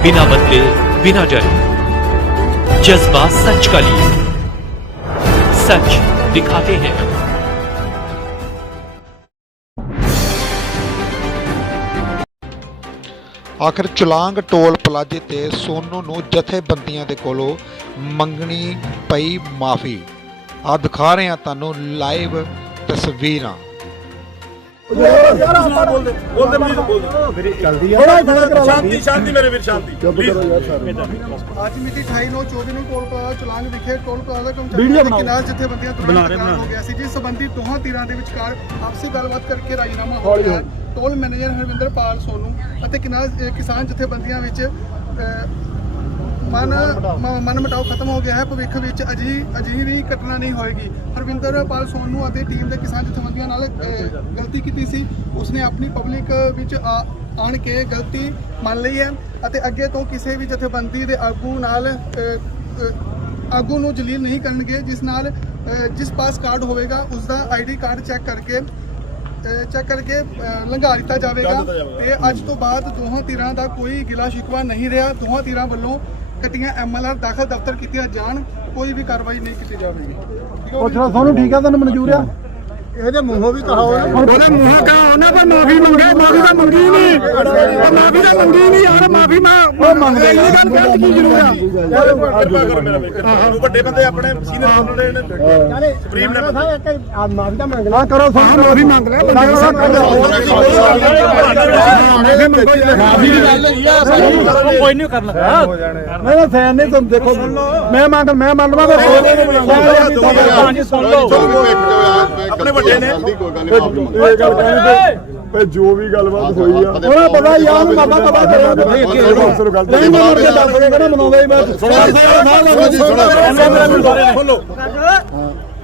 बिना बदले बिना डरे जज्बा सच का लिए सच दिखाते हैं ਆਖਰ ਚੁਲਾਂਗ ਟੋਲ ਪਲਾਜ਼ੇ ਤੇ ਸੋਨੂ ਨੂੰ ਜਥੇਬੰਦੀਆਂ ਦੇ ਕੋਲੋਂ ਮੰਗਣੀ ਪਈ ਮਾਫੀ ਆ ਦਿਖਾ ਰਹੇ ਹਾਂ ਤੁਹਾਨੂੰ ਲਾਈਵ ਤਸਵੀਰਾਂ ਬੋਲਦੇ ਬੋਲਦੇ ਪਲੀਜ਼ ਬੋਲਦੇ ਚੱਲਦੀ ਆ ਸ਼ਾਂਤੀ ਸ਼ਾਂਤੀ ਮੇਰੇ ਵੀਰ ਸ਼ਾਂਤੀ ਪਲੀਜ਼ ਅੱਜ ਮਿਤੀ 28 ਨੂੰ 24 ਨੂੰ ਟੋਲ ਪਲਾਜ਼ਾ ਚਲਾਂਗ ਵਿਖੇ ਪਲਾਜ਼ਾ ਕਰਮਚਾਰੀਆਂ ਦੇ। ਕਿਨਾਰ ਹੋ ਗਿਆ ਸੀ ਜਿਸ ਸੰਬੰਧੀ ਦੋਹਾਂ ਧਿਰਾਂ ਦੇ ਵਿਚਕਾਰ ਆਪਸੀ ਗੱਲਬਾਤ ਕਰਕੇ ਰਾਜੀਨਾਮਾ ਹੋ ਗਿਆ। ਟੋਲ ਮੈਨੇਜਰ ਹਰਵਿੰਦਰ ਪਾਲ ਸੋਨੂ ਅਤੇ ਕਿਨਾਰ ਕਿਸਾਨ ਜਥੇਬੰਦੀਆਂ ਵਿੱਚ ਮਨ ਮਨ ਮਟਾਓ ਖਤਮ ਹੋ ਗਿਆ ਹੈ ਭਵਿੱਖ ਵਿੱਚ ਅਜਿਹੀ ਅਜਿਹੀ ਵੀ ਘਟਨਾ ਨਹੀਂ ਹੋਏਗੀ। ਹਰਵਿੰਦਰ ਪਾਲ ਸੋਨੂ ਅਤੇ ਟੀਮ ਦੇ ਕਿਸਾਨ ਜਥੇਬੰਦੀਆਂ ਨਾਲ ਗਲਤੀ ਕੀਤੀ ਸੀ। ਉਸਨੇ ਆਪਣੀ ਪਬਲਿਕ ਵਿੱਚ ਆਣ ਕੇ ਗਲਤੀ ਮੰਨ ਲਈ ਹੈ ਅਤੇ ਅੱਗੇ ਤੋਂ ਕਿਸੇ ਵੀ ਜਥੇਬੰਦੀ ਦੇ ਆਗੂ ਨਾਲ ਆਗੂ ਨੂੰ ਜਲੀਲ ਨਹੀਂ ਕਰਨਗੇ ਜਿਸ ਨਾਲ ਜਿਸ ਪਾਸ ਕਾਰਡ ਹੋਵੇਗਾ ਉਸ ਦਾ ਆਈਡੀ ਕਾਰਡ ਚੈੱਕ ਕਰਕੇ ਚੈੱਕ ਕਰਕੇ ਲੰਘਾ ਦਿੱਤਾ ਜਾਵੇਗਾ। ਦਿੱਤਾ ਜਾਵੇਗਾ। ਤੇ ਅੱਜ ਤੋਂ ਬਾਅਦ ਦੋਹਾਂ ਧਿਰਾਂ ਦਾ ਕੋਈ ਗਿਲਾ ਸ਼ਿਕਵਾ ਨਹੀਂ ਰਿਹਾ। ਦੋਹਾਂ ਧਿਰਾਂ ਵੱਲੋਂ ਕੱਟੀਆਂ ਐਮਐਲਆਰ ਦਾਖਲ ਦਫ਼ਤਰ ਕੀਤੀਆਂ ਜਾਣ ਕੋਈ ਵੀ ਕਾਰਵਾਈ ਨਹੀਂ ਕੀਤੀ ਜਾਵੇਗੀ। ਠੀਕ ਹੋ ਪੁੱਛਣਾ ਤੁਹਾਨੂੰ ਠੀਕ ਆ ਤੈਨੂੰ ਮਨਜ਼ੂਰ ਆ? ਇਹਦੇ ਮੂੰਹੋਂ ਵੀ ਕਹਾਓ ਉਹਦੇ ਮੂੰਹਾਂ ਕਾ ਉਹਨਾਂ ਪਰ ਮਾਫੀ ਮੰਗੇ ਮਾਫੀ ਤਾਂ ਮੰਗੀ ਨਹੀਂ ਮਾਫੀ ਤਾਂ ਮੰਗੀ ਨਹੀਂ ਯਾਰ ਮਾਫੀ ਮੈਂ ਉਹ ਮੰਗਦੇ ਇਹ ਗੱਲ ਕਹਿਣ ਦੀ ਕੀ ਜ਼ਰੂਰਤ ਆ ਕਰੋ ਵੱਡੇ ਬੰਦੇ ਆਪਣੇ ਸੀਨੀਅਰ ਬੰਦੇ ਨੇ ਸੁਪਰੀਮ ਲੈਵਲ ਮਾਫੀ ਤਾਂ ਮੰਗ ਲੈ ਕਰੋ ਸਾਨੂੰ ਮਾਫੀ ਮੰਗ ਲੈ ਮਾਫੀ ਮੰਗੋ ਮਾਫੀ ਦੀ ਗੱਲ ਹੀ ਆ ਕੋਈ ਨਹੀਂ ਕਰਨਾ ਮੈਂ ਤਾਂ ਫੈਨ ਨਹੀਂ ਤੁਹਾਨੂੰ ਦੇਖੋ ਮੈਂ ਮੰਗ ਮੈਂ ਮੰਨ ਲਵਾਂਗਾ ਹਾਂਜੀ ਸੁਣ ਲਓ ਆਪਣੇ ਵੱਡੇ ਨੇ। ਇਹ ਗੱਲ ਕਹਿੰਦੇ ਤੇ ਜੋ ਵੀ ਗੱਲਬਾਤ ਹੋਈ ਆ। ਉਹਨਾਂ ਪਤਾ ਯਾਰ ਨੂੰ ਬਾਬਾ ਤਬਾ ਕਰਿਆ ਗੱਲ ਨਹੀਂ ਮੈਂ ਮੁੜ ਕੇ ਦੱਸ ਕੇ ਕਹਿੰਦਾ ਮਨਾਉਂਦਾ ਹੀ ਮੈਂ। ਸੁਣ ਲਓ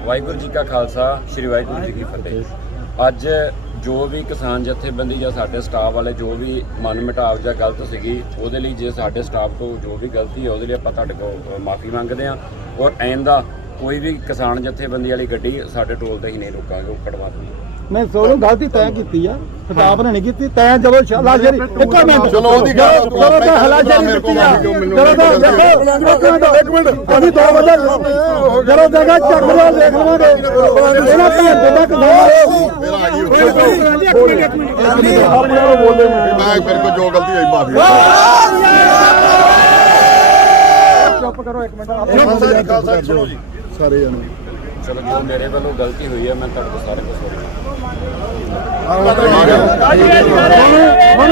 ਵਾਹਿਗੁਰੂ ਜੀ ਕਾ ਖਾਲਸਾ ਸ੍ਰੀ ਵਾਹਿਗੁਰੂ ਜੀ ਕੀ ਫਤਿਹ। ਅੱਜ ਜੋ ਵੀ ਕਿਸਾਨ ਜਥੇਬੰਦੀ ਜਾਂ ਸਾਡੇ ਸਟਾਫ ਵਾਲੇ ਜੋ ਵੀ ਮਨ ਮਿਟਾਵ ਜਾਂ ਗਲਤ ਸੀਗੀ ਉਹਦੇ ਲਈ ਜੇ ਸਾਡੇ ਸਟਾਫ ਤੋਂ ਜੋ ਵੀ ਗਲਤੀ ਹੈ ਉਹਦੇ ਲਈ ਆਪਾਂ ਤੁਹਾਡੇ ਕੋਲ ਮਾਫੀ ਮੰਗਦੇ ਹਾਂ। ਔਰ ਐਂਦਾ ਕੋਈ ਵੀ ਕਿਸਾਨ ਜਥੇਬੰਦੀ ਵਾਲੀ ਗੱਡੀ ਸਾਡੇ ਟੋਲ ਤੇ ਹੀ ਨਹੀਂ ਰੁਕਾਂਗੇ ਉਹ ਕਟਵਾ ਦੂੰਗੇ ਮੈਂ ਸੋਨੂੰ ਗਲਤੀ ਤੈਅ ਕੀਤੀ ਆ ਖਿਤਾਬ ਨੇ ਨਹੀਂ ਕੀਤੀ ਤੈਂ ਜਦੋਂ ਹਲਾਸ਼ੇਰੀ ਇੱਕੋ ਮਿੰਟ ਚਲੋ ਉਹਦੀ ਗੱਲ ਤੂੰ ਜਦੋਂ ਤਾਂ ਹਲਾਸ਼ੇਰੀ ਕੀਤੀ ਆ ਜਦੋਂ ਤਾਂ ਦੇਖੋ ਇੱਕ ਮਿੰਟ ਅਸੀਂ ਦੋ ਵਜੇ ਜਦੋਂ ਜਗ੍ਹਾ ਚੱਕ ਲਿਆ ਦੇਖ ਲਵਾਂਗੇ ਇਹਨਾਂ ਭੈਣ ਦੇ ਤੱਕ ਮੇਰਾ ਆ ਗਈ ਇੱਕ ਮਿੰਟ ਇੱਕ ਮਿੰਟ। ਬੋਲਦੇ ਮੈਂ। ਮੈਂ ਮੇਰੇ ਕੋਲ ਜੋ ਗਲਤੀ ਹੋਈ ਮਾਫੀ ਚੁੱਪ ਕਰੋ ਇੱਕ ਮਿੰਟ ਜੀ ਸੁਣੋ ਜੀ। ਸਾਰੇ ਜਣੇ। ਚਲੋ ਜੋ ਮੇਰੇ ਵੱਲੋਂ ਗਲਤੀ ਹੋਈ ਹੈ ਮੈਂ ਤੁਹਾਡੇ ਤੋਂ ਸਾਰੇ ਕੁਝ ਸੌਰੀ ਹੁਣ